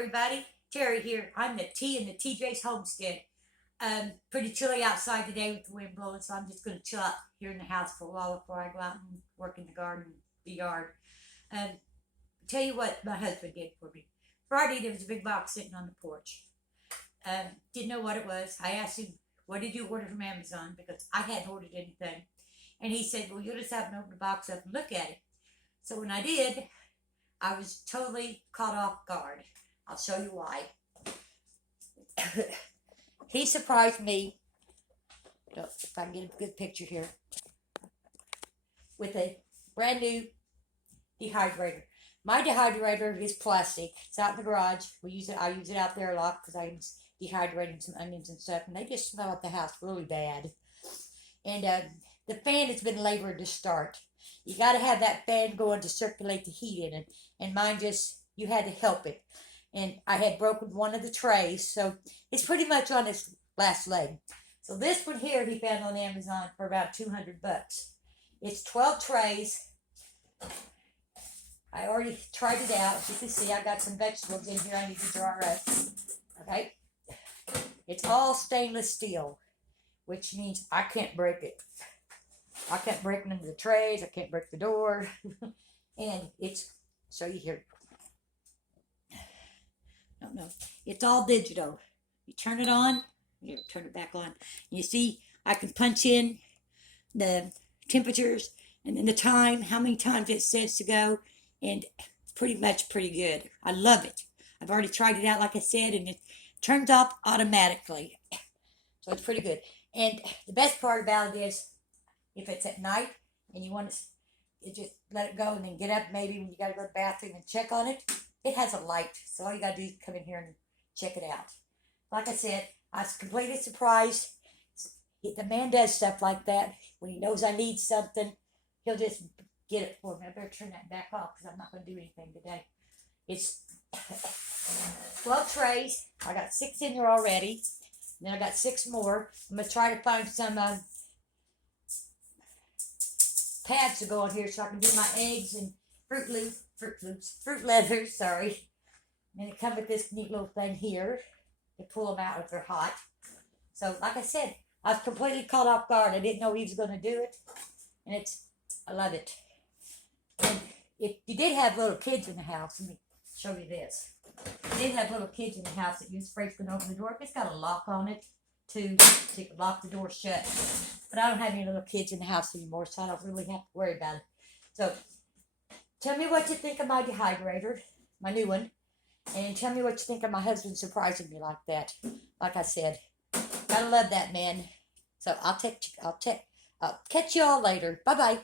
everybody, Terry here. I'm the T in the TJ's Homestead. Pretty chilly outside today with the wind blowing, so I'm just going to chill out here in the house for a while before I go out and work in the garden, the yard. Tell you what my husband did for me. Friday there was a big box sitting on the porch. Didn't know what it was. I asked him, "What did you order from Amazon?" Because I hadn't ordered anything, and he said, "Well, you'll just have to open the box up and look at it." So when I did, I was totally caught off guard. I'll show you why. He surprised me, if I can get a good picture here, with a brand new dehydrator. My dehydrator is plastic. It's out in the garage. I use it out there a lot because I'm dehydrating some onions and stuff, and they just smell at the house really bad. And the fan has been labored to start. You got to have that fan going to circulate the heat in it, and mine you had to help it. And I had broken one of the trays, so it's pretty much on its last leg. So this one here he found on Amazon for about $200. It's 12 trays. I already tried it out. As you can see, I got some vegetables in here I need to jar up. Okay. It's all stainless steel, which means I can't break it. I can't break none of the trays. I can't break the door. And it's, show you here. No. It's all digital. You turn it on. You turn it back on. You see, I can punch in the temperatures and then the time, how many times it says to go, and pretty good. I love it. I've already tried it out, like I said, and it turns off automatically. So it's pretty good. And the best part about it is, if it's at night and you want to just let it go and then get up maybe when you got to go to the bathroom and check on it, it has a light. So all you got to do is come in here and check it out. Like I said, I was completely surprised. The man does stuff like that. When he knows I need something, he'll just get it for me. I better turn that back off because I'm not going to do anything today. It's 12 trays. I got 6 in there already. Then I got 6 more. I'm going to try to find some pads to go on here so I can do my eggs and fruit leathers, sorry. And it comes with this neat little thing here to pull them out if they're hot. So, like I said, I was completely caught off guard. I didn't know he was going to do it. And I love it. And if you did have little kids in the house, let me show you this. If you did have little kids in the house that you're afraid to open the door, it's got a lock on it so you can lock the door shut. But I don't have any little kids in the house anymore, so I don't really have to worry about it. So, tell me what you think of my dehydrator, my new one. And tell me what you think of my husband surprising me like that. Like I said, gotta love that man. So I'll catch you all later. Bye-bye.